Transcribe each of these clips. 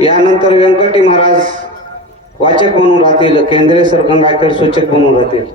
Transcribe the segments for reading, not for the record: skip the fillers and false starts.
यानंतर व्यंकटी महाराज वाचक म्हणून राहतील, केंद्रीय सरकंद रायगड सूचक म्हणून राहतील.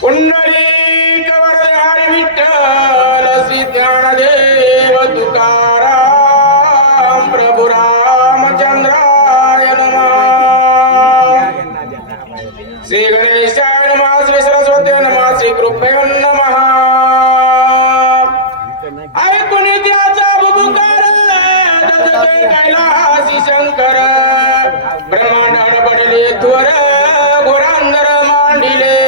पुंडलिक वरदे हरी विठ्ठल श्री ज्ञानदेव तुकाराम प्रभु रामचंद्राय नमः. श्री गणेशाय नमः, श्री सरस्वती नमः, श्री कृपयो नमः. ऐकून त्याचा बुबुकार दत्ते कैलासी शंकर, ब्रह्मांड पडले त्वर घोरांदर मांडिले.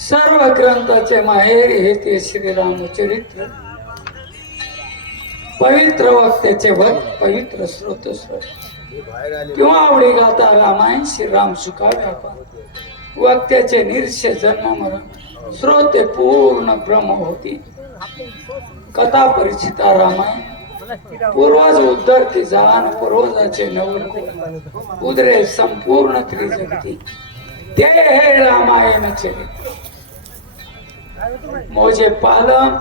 सर्व ग्रंथाचे माहेर हे ते श्रीरामचरित्र. पवित्र वक्त्याचे भक्त, पवित्र स्रोतस्वर किंवा आवडी गाता रामायण श्रीराम सुखा व्यापा. वक्त्याचे निर्षय जन्म मरण, श्रोते पूर्ण ब्रह्म होती. कथा परिचिता रामायण, पूर्वज उद्धरती जाण पूर्वजाचे नवल उदरे संपूर्ण त्रिजगती. ते हे रामायण चरित्र. मोजे पालम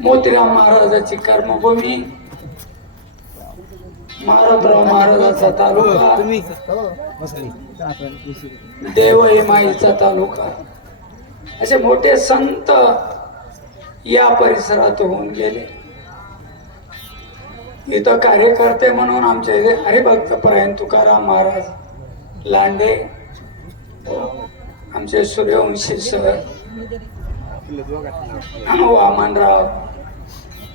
मोतीराम महाराजाची कर्मभूमी, मारुतराव महाराजाचा तालुका, देवई माईचा तालुका, असे मोठे संत या परिसरात होऊन गेले. इथं कार्यकर्ते म्हणून आमच्या इथे हरिभक्त परायण तुकाराम महाराज लांडे, आमचे सूर्यवंशी सर वामनराव,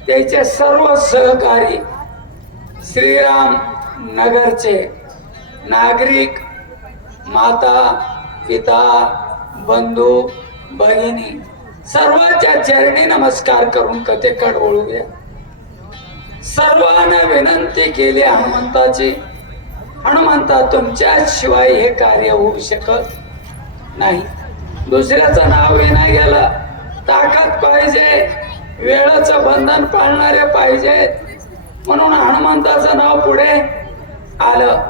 त्याचे सर्व सहकारी, श्रीराम नगरचे नागरिक, माता पिता बंधू भगिनी सर्वांच्या चरणी नमस्कार करून कथेकडे वळूया. सर्वांना विनंती केली हनुमंताची, हनुमंता तुमच्या शिवाय हे कार्य होऊ शकत नाही. दुसऱ्याचं नाव येणं गेलं, ताकद पाहिजे, वेळाचं बंधन पाळणारे पाहिजेत, म्हणून हनुमंताचं नाव पुढे आलं.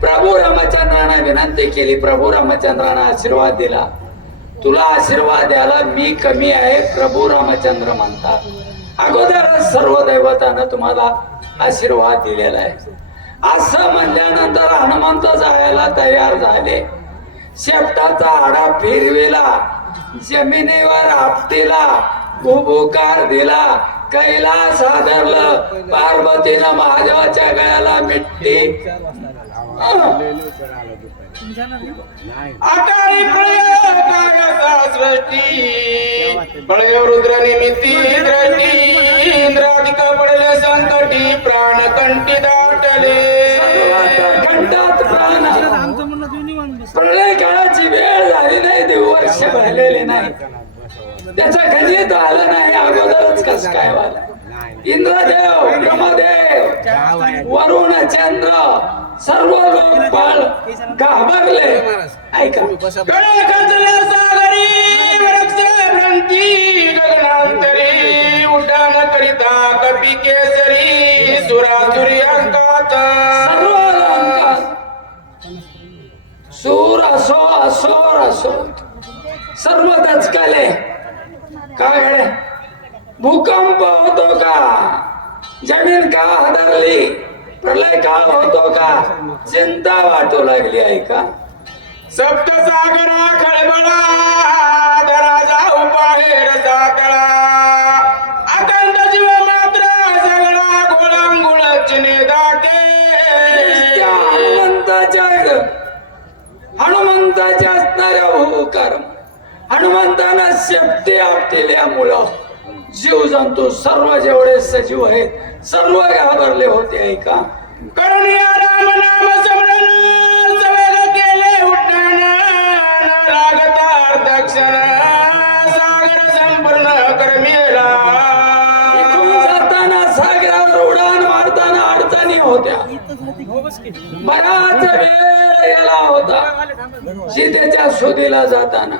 प्रभू रामचंद्राने विनंती केली, प्रभू रामचंद्राने आशीर्वाद दिला. तुला आशीर्वाद द्यायला मी कमी आहे, प्रभू रामचंद्र म्हणतात. अगोदर सर्व दैवतानं तुम्हाला आशीर्वाद दिलेला आहे. असं म्हणल्यानंतर हनुमंत जायला तयार झाले. शेपटाचा आडा फिरविला, जमिनीवर आपटीला, भुभुकार दिला, कैलास हादरलं. पार्वतीनं महादेवाच्या गळ्याला मिट्टी आकाळी प्रलय कागदा सृष्टी, प्रलय रुद्र निमित्ती दृष्टी, इंद्राधिक पडले संकटी, प्राण कंठी दाटले. घंटात प्राण, प्रलय काळाची वेळ झाली नाही, दिवस भरलेले नाही, त्याच्या गणित आलं नाही, अगोदरच कस काय वाला. इंद्रदेव, ब्रह्मदेव, वरुण, चंद्र सर्व लोकपाल घाबरले. ऐका, गळे खचले सागरी, वृक्ष भ्रंती गगनांतरी, उड्डाण करिता कपी केसरी, सुरासुरी अंकात, सर्व अंकात सूर असो असोर असो सर्व दचकले. काय भूकंप होतो का, जमीन का हादरली, प्रलय काळ होतो का, चिंता वाटू लागली आहे का. सप्तसागरा खळबळा, धरा जाऊ बाहेर सातळा, अखंड जीव मात्र सगळा गोळांगुळ चिने दाटे. हनुमंताच्या असणाऱ्या भूकर, हनुमंताला शक्ती आपल्यामुळं जीव जंतू सर्व जेवढे सजीव आहेत सर्व घाबरले होते. ऐका, करुणिया राम नाम स्मरण सवेग केले, बराच वेळ गेला होता सीतेच्या शोधीला जाताना.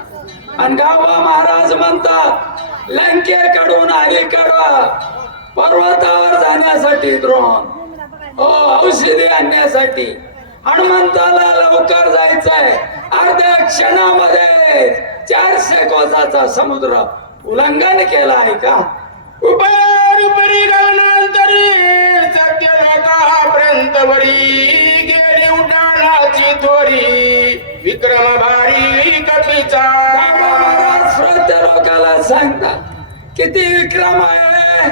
आणि गावा महाराज म्हणतात लंकेकडून अलीकडं पर्वतावर जाण्यासाठी द्रोण औषधी आणण्यासाठी हनुमंताला लवकर जायचंय. अर्ध्या क्षणामध्ये 400 कोसाचा समुद्र उल्लंघन केला आहे का? उपरी गगनांतरी सत्य लोकापर्यंत वरी गेली उड्डाणाची थोरी विक्रम भारी कपीचा. महाराज श्रोते लोकाला सांगता किती विक्रम आहे.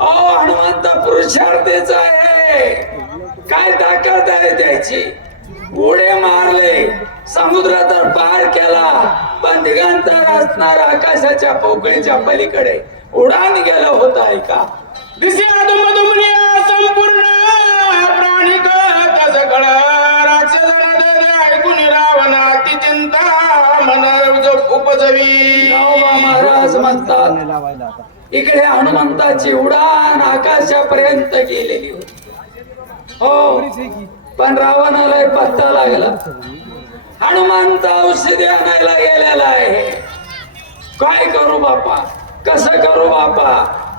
हनुमंत पुरुषार्थीचा आहे. काय ताकद आहे त्याची. उडे मारले समुद्र तर पार केला पण दिगंतर असणार आकाशाच्या पोकळीच्या पलीकडे उडान गेलं होत आहे का? दिस्या दुमदुमनिया संपूर्ण प्राणी कथा सकळ राक्षसना ऐकून रावणाची चिंता मन उपजवी. महाराज म्हणतात इकडे हनुमंताची उडान आकाशापर्यंत गेलेली होती. हो पण रावणाला पत्ता लागला. हनुमंत औषधी आणायला गेलेला आहे. काय करू बापा, कसं करू बापा.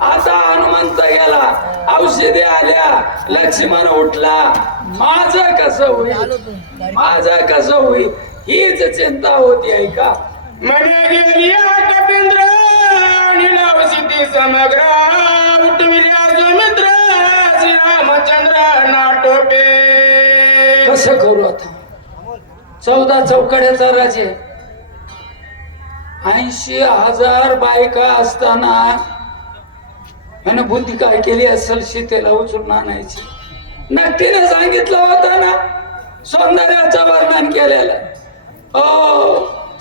आता हनुमंत गेला, औषधी आल्या, लक्ष्मण उठला. माझं कसं होईल, माझं कसं होईल हीच चिंता होती आहे का? म्हणे गेली कपिंद्र निलाव सिद्धी समग्र उठविल्या सुमित्र श्रीरामचंद्र नाटोपे. कसं करू आता. 14 चौकड्याचा राजे 80,000 बायका असताना त्यानं बुद्धी काय केली असेल सीतेला उचलून आणायची. नक्कीने सांगितलं होतं ना सौंदर्याचं वर्णन केलेलं.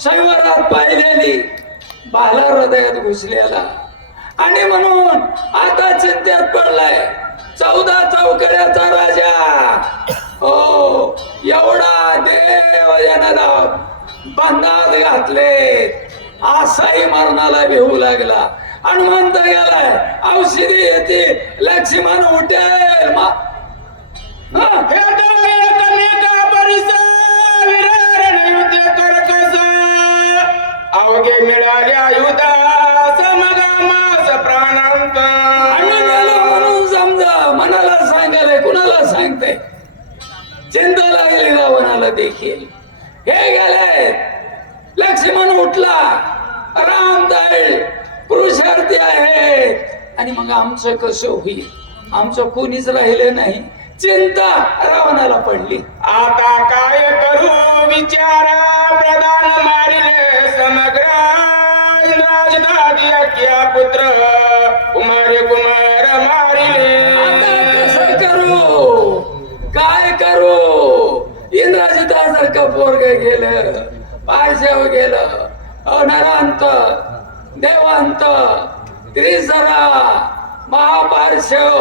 संवरात पाहिलेली बाला हृदयात घुसलेला आणि म्हणून आता चिंतेत पडलाय. 14 चौकड्याचा राजा एवढा देव याला बंधात घातले. असाही मरणाला भिवू लागला. हनुमंत गेलाय, औषधी येते, लक्ष्मण उठेल. अवघे मिळाल्या युधा समगमास प्राणांत. म्हणून समजा मनाला सांगायला कुणाला सांगते. चिंता लागली रावणाला देखील. हे गेले, लक्ष्मण उठला, राम जाईल, पुरुषार्थी आहे. आणि मग आमचं कसं होईल. आमचं कोणीच राहिलं नाही. चिंता रावणाला पडली. आता काय करू विचार प्रधान मारिले समग्र राजधानी अख्या पुत्र कुमार मारिले. आता कसं करू, काय करू. इंद्राजितासारखं पोरग गेलं, पारशेव गेलं, नरांत देवांत त्रिसरा महापारशव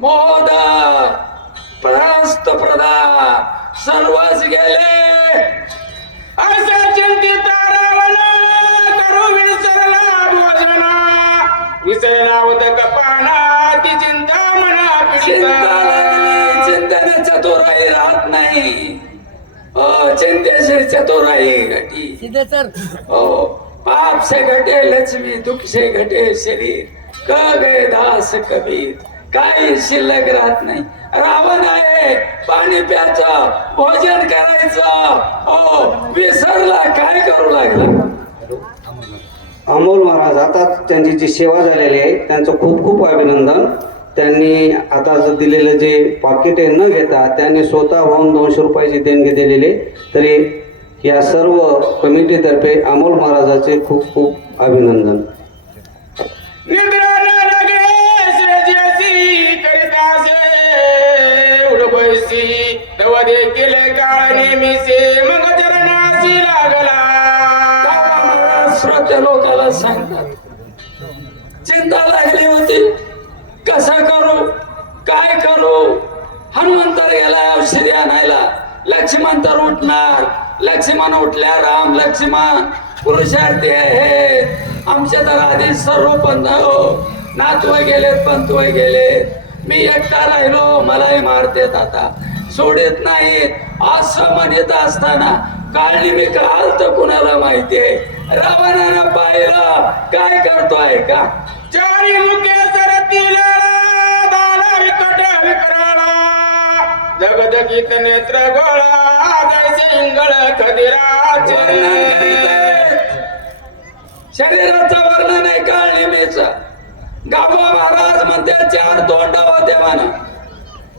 मोद प्रस्त प्रदा सर्वच गेले. असा चिंतित रावण करू विसरला भोजना विसरला उदक पाना ती चिंता मना चिंता लागली. चिंतेने चतुराई राहत नाही. चिंतेशी चतुराई घटी. पाप से घटे लक्ष्मी, दुख से घटे शरीर, क गए दास कबीर. काही शिल्लक राहत नाही. रावण आहे, पाणी प्यायचं, भोजन करायचं, विसरला. काय करू लागला. अमोल महाराज आता त्यांची जी सेवा झालेली आहे त्यांचं खूप खूप अभिनंदन. त्यांनी आता दिलेलं जे पाकिट आहे न घेता त्यांनी स्वतःहून 200 रुपयाची देणगी दिलेली. तरी या सर्व कमिटीतर्फे अमोल महाराजाचे खूप खूप अभिनंदन. निद्रा न लगे श्रेयसी करितासे उडबैसी तव देखील काळ नेहमीसे मग चरणासी लागला. श्रोते लोकाला सांगतात चिंता लागली होती. कसं करू, काय करू. हनुमंत गेला औषधी आणायला. लक्ष्मण तर उठणार. लक्ष्मण उठल्या राम लक्ष्मण पुरुषार्थी आहे. आमच्या तर आधीच सर्व पंथ नातवं गेलेत, पंतवं गेलेत. मी एकटा राहिलो, मलाही मारतेत. आता सोडित नाहीत असं म्हणत असताना काळनी मी काल तर कुणाला माहितीये रावणानं पाहिलं काय करतोय का चारी मुखे सरतीला दाना विकट विकराळा जगदगीत नेत्र गोळा जैसे इंगळ खदिराचे शरीराचं वर्णन आहे काळनिमीच गाभा महाराज म्हणते 4 तोंड होते म्हणा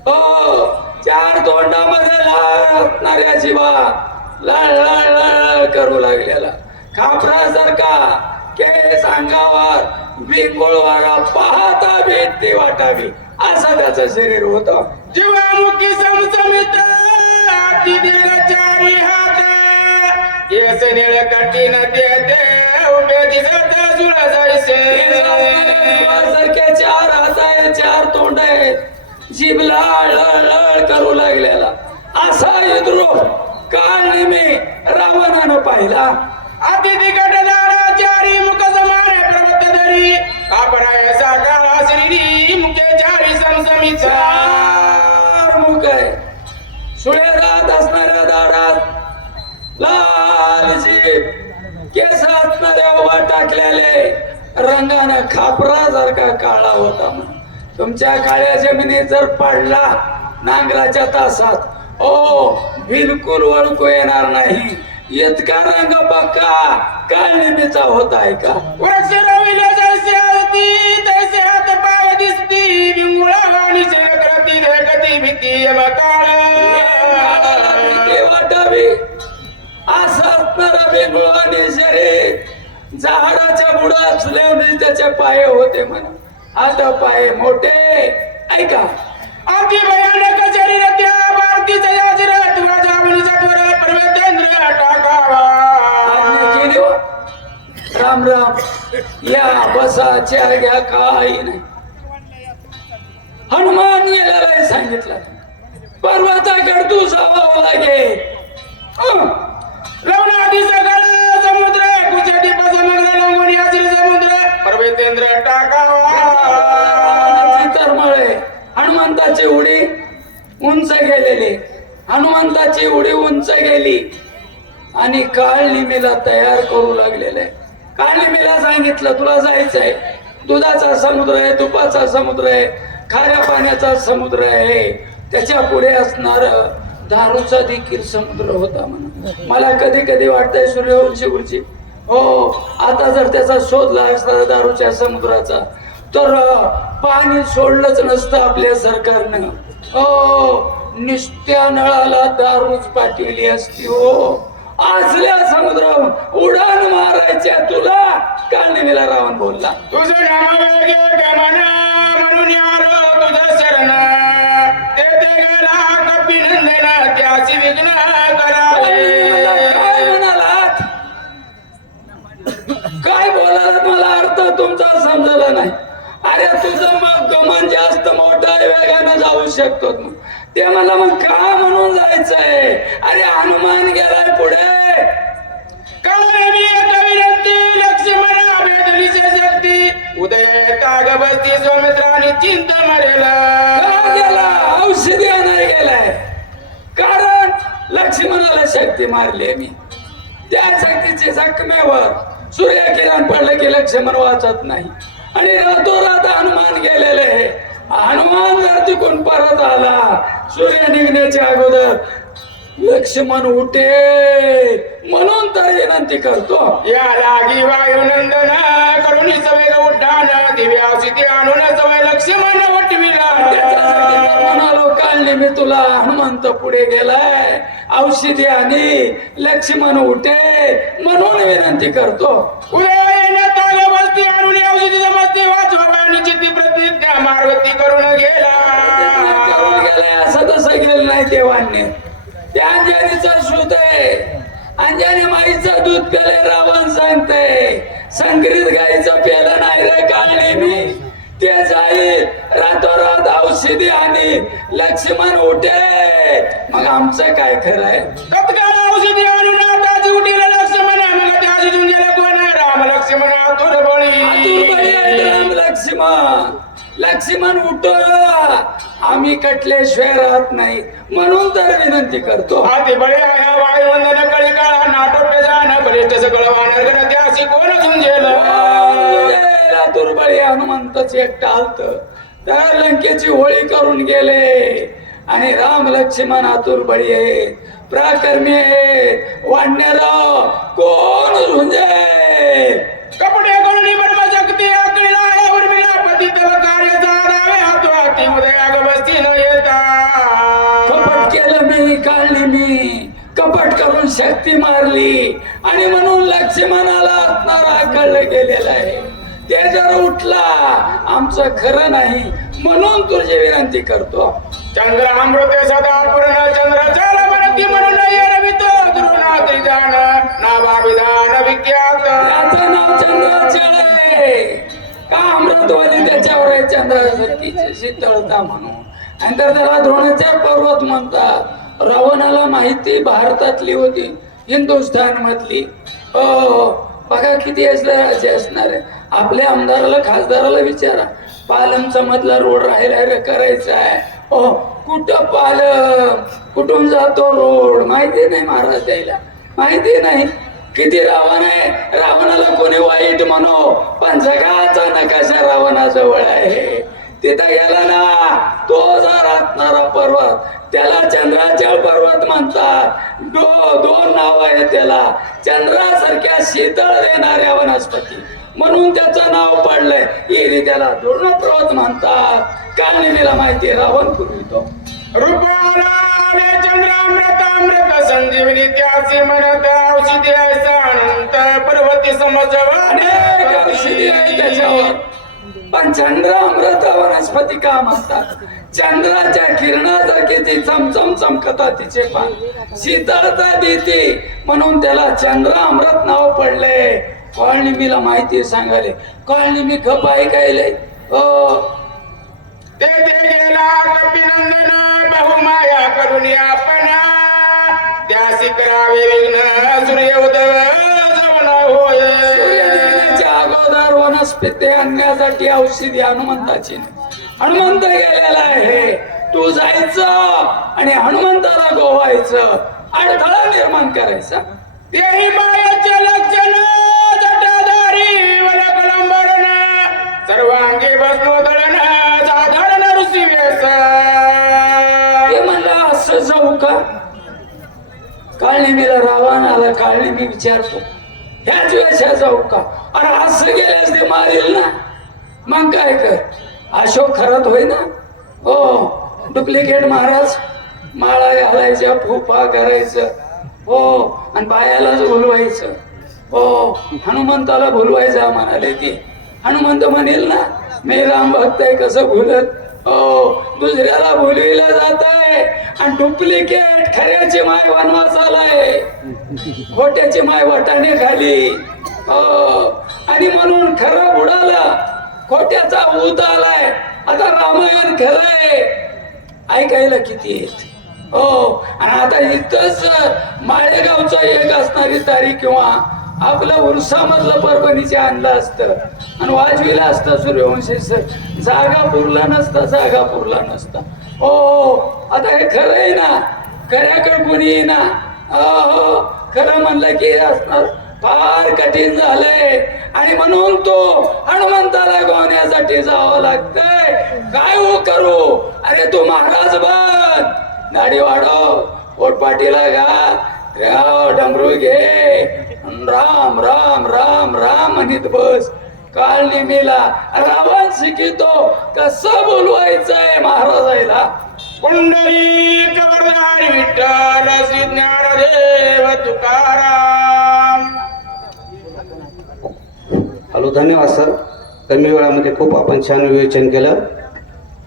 हो 4 तोंडामध्ये लागणाऱ्या जीवा लळ लळ लळ करू लागलेला खापरासारखा केस अंगावर बिंगोळ वागा पाहता भीती वाटावी असं त्याचं शरीर होतं जीवामुखी समसमित अति दीर्घ चारी हात केस निळ कठीण देते उभे दिसत सुळ जैसे सारखे 4 हात आहे 4 तोंड आहेत जीभ लाळ लळ करू लागलेला असा युद्रोप काळनिमी रावणानं पाहिला अति तिकट दारा चारी मुख समान पर्वत धरी कापराय साकाळा श्रीरी मुखे चारी समसमित 4 मुख आहे सुळेरात असणाऱ्या दारात लाल जीभ केस असणाऱ्या उभा टाकलेले रंगानं खापरासारखा काळा होता म्हणून तुमच्या काळ्या जमिनीत जर पडला नांगराच्या तासात ओ बिलकुल ओळखू येणार नाही इतका रंग पक्का काळनिमीचा होता आहे का वृक्ष रविले जैसे आरती तैसे हात पाय दिसती बिंगुळा आणि शेकरती देखती भीती यमकाळ वाटावी असं असणारा बिंगुळानी शरीर झाडाच्या बुडा असल्याने त्याचे पाय होते म्हणून आता पाय मोठे ऐका अति भयानक शरीर त्या भारतीचा याजर तुला जावणीचा त्वर पर्वतेंद्र टाकावा आज्ञा केली हो. राम राम या बसा चहा घ्या काही नाही हनुमान गेलेला सांगितलं पर्वताकडे तू जावं लागेल लवणादी सगळ समुद्र कुचटी समग्र लंगून याजरी समुद्र पर्वतेंद्र टाकावा तरमळे हनुमंताची उडी उंच गेलेली हनुमंताची उडी उंच गेली आणि काळनिमीला तयार करू लागलेले काळनिमीला सांगितलं तुला जायचंय दुधाचा समुद्र आहे तुपाचा समुद्र आहे खाऱ्या पाण्याचा समुद्र आहे त्याच्या पुढे असणार दारूचा देखील समुद्र होता म्हणून मला कधी कधी वाटतंय सूर्यवंशी हो आता जर त्याचा शोध लागला असता दारूच्या समुद्राचा तर पाणी सोडलंच नसतं आपल्या सरकारनं हो निस्त्या नळाला दारूच पाठवली असती हो असल्या समुद्रावर उडान मारायच्या तुला काळनिमीला रावण बोलला तुझं नाम वेगे गमन म्हणून यारो तुझं शरण तेथे गेला कपिनंदन त्याची विघ्न करावे काय म्हणालात काय बोलायला मला अर्थ तुमचा समजला नाही अरे तुझं मग गमन जास्त मोठं आहे वेगानं जाऊ शकतो ते मला मग का म्हणून जायचंय अरे हनुमान गेलाय पुढे काळनिमी एक विनंती लक्ष्मणा भेटलीचे शक्ती उदय काग बसती सौमित्राने चिंत मरेला का गेला औषधी आणायला गेलाय कारण लक्ष्मणाला शक्ती मारली मी त्या शक्तीच्या जखमेवर सूर्यकिरण पडलं की लक्ष्मण वाचत नाही आणि रातोरात हनुमान गेलेले हनुमान जर तिकून परत आला सूर्य निघण्याच्या अगोदर लक्ष्मण उठे म्हणून तर विनंती करतो या लागी वायुनंदन करून सवय उड्डाण दिव्यासिती आणून सवय लक्ष्मण वटविला म्हणालो काळनिमी तुला हनुमंत पुढे गेलाय औषधी आणि लक्ष्मण उठे म्हणून विनंती करतो उदय ताग बसती आणून औषधी समजते वाचवा चित्ती प्रतिज्ञा मार्गती करून गेलाय असं तसं गेलं नाही देवांनी त्या अंजनीचं सूत आहे अंजनी माईचं दूध प्याले रावण सांगते संकरित गाईचं प्यालं नाही रे काळनिमी ते जाईल रातोरात औषधी आणि लक्ष्मण उठे मग आमचं काय खरंय तत्काळ औषधी आणून आताच उठीला लक्ष्मण मग त्या शिजून गेले कोण राम लक्ष्मण आतुर बळी आतुर बळी आहे राम लक्ष्मण लक्ष्मण उठला आम्ही कटल्याशिवाय राहत नाही, म्हणून तर विनंती करतो. हाती बळी आया वायुवंदन कळी काळा नाटोटे जाणं बलिष्ठ सकळ वानर गण त्यासी कोण झुंजेल. दुर्बळी हनुमंतच एकटा आलत, त्या लंकेची होळी करून गेले आणि राम लक्ष्मण आतुरबळी आहे, पराक्रमी आहे, वाढणार कोण झुंजे. कपडे करुणी ब्रह्मशक्ती आकळीला आहे उर्मिला पती तव कार्य साधावे हातो हाती उदया गवस्ती न येता. कपट केलं मी, काढली मी, कपट करून शक्ती मारली आणि म्हणून लक्ष्मणाला असणारा कळलं गेलेलं आहे. ते जर उठला आमचं खरं नाही, म्हणून तुझी विनंती करतो. चंद्र अमृत सदा पूर्ण चंद्र चाल भरती म्हणून येरवितो द्रोणात्री जाण नाभाविधान विख्यात. त्याचं नाव चंद्राचळ आहे का, अमृतवादी त्याच्यावर आहे चंद्रासारखी शीतळता म्हणून. आणि तर त्याला द्रोणाचार्य पर्वत म्हणतात. रावणाला माहिती भारतातली होती, हिंदुस्थान मधली. बघा किती राज्य असणार आहे. आपल्या आमदाराला खासदाराला विचारा, पालमचा मधला रोड राहिला करायचा आहे. कुठं पालम, कुठून जातो रोड माहिती नाही महाराज, द्यायला माहिती नाही. किती रावण आहे, रावणाला कोणी वाईट म्हणो, पण जगाचा नकाशा रावणाजवळ आहे. तिथं गेला ना, तो जर असणारा पर्वत त्याला चंद्राचळ पर्वत म्हणतात. दोन नाव आहे त्याला, चंद्रासारख्या शीतळ देणाऱ्या वनस्पती म्हणून त्याचं नाव पडलंय. इरी त्याला दुर्ण पर्वत म्हणतात. काळनेमीला माहिती रावण पूर्वितो. रूपाला आले चंद्रामृत संजीवनी त्याची म्हणत औषधी अनंत पर्वती समजव अनेक औषधी आहे त्याच्यावर, पण चंद्र अमृत वनस्पती का म्हणतात? चंद्राच्या किरणासारखी ती चमचम चमकतात, तिचे पान शीतळता देते म्हणून त्याला चंद्र अमृत नाव पडले. काळनेमीला माहिती सांगाले, काळनेमी खप ऐकायले. ते गेला कपिनंदन बहुमाया करून आपण त्यासी करावे विघ्न सूर्य उदय जवळ होय. सूर्यदेवाच्या अगोदर वनस्पती आणण्यासाठी औषधी हनुमंताची. हनुमंत गेलेला आहे, तू जायचं आणि हनुमंताला गोवायचं, अडथळा निर्माण करायचा. तेही मायाचे लक्षण जटाधारी वलकलंबरन सर्वांगी भस्मोदळन साधारण ऋषी वेस. ते म्हणलं असं जाऊ का? काळनेमीला रावण आला, काळनेमी विचारतो ह्याच वेळेस जाऊ का? अरे असं गेल्यास ते मारेल ना, मग काय कर? अशोक खरत होय ना. हो, डुप्लिकेट महाराज, माळा घालायच्या, फुफा करायचं. हो, आणि बायालाच बोलवायचं. हो, हनुमंताला बोलवायचं म्हणाले ते. हनुमंत म्हणेल ना, मी राम भक्त आहे, कसं भुलत. हो, दुसऱ्याला बोलविला जात आहे आणि डुप्लिकेट खऱ्याची माय वनवासाला आहे, खोट्याची माय वाटाणे खाली. हो, आणि म्हणून खरं बुडालं, खोट्याचा भूत आलाय. आता रामायण खरंय ऐकायला किती येत. हो, आणि आता इथंच माळेगावचा एक असणारी तारीख किंवा आपलं उरसामधलं परभणीचे आणलं असतं आणि वाजविला असतं सूर्यवंशीच, जागा पुरला नसता. हो, आता हे खरं आहे ना, खऱ्याकडे कोणी येईना. हो, खरं म्हणलं की असणार फार कठीण झालंय आणि म्हणून तो हनुमंताला गावण्यासाठी जावं लागतंय. काय हो करू? अरे तू महाराज बन, दाढी वाढव, पोटपाटीला घाल, डमरू घे, राम राम राम राम म्हणत बस. काळनेमीला रावण शिकितो कसं बोलवायचंय महाराजाला. कुंडली कवरदारी विठ्ठल श्री ज्ञानदेव तुकाराम. हॅलो, धन्यवाद सर. कमी वेळामध्ये खूप आपण छान विवेचन केलं.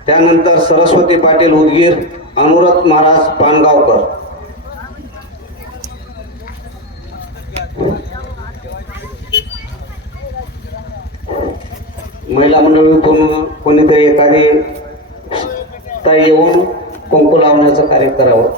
त्यानंतर सरस्वती पाटील उदगीर, अनुराध महाराज पानगावकर. महिला मंडळी कोणीतरी एखादी ताई येऊन कुंकू लावण्याचं कार्य करावं.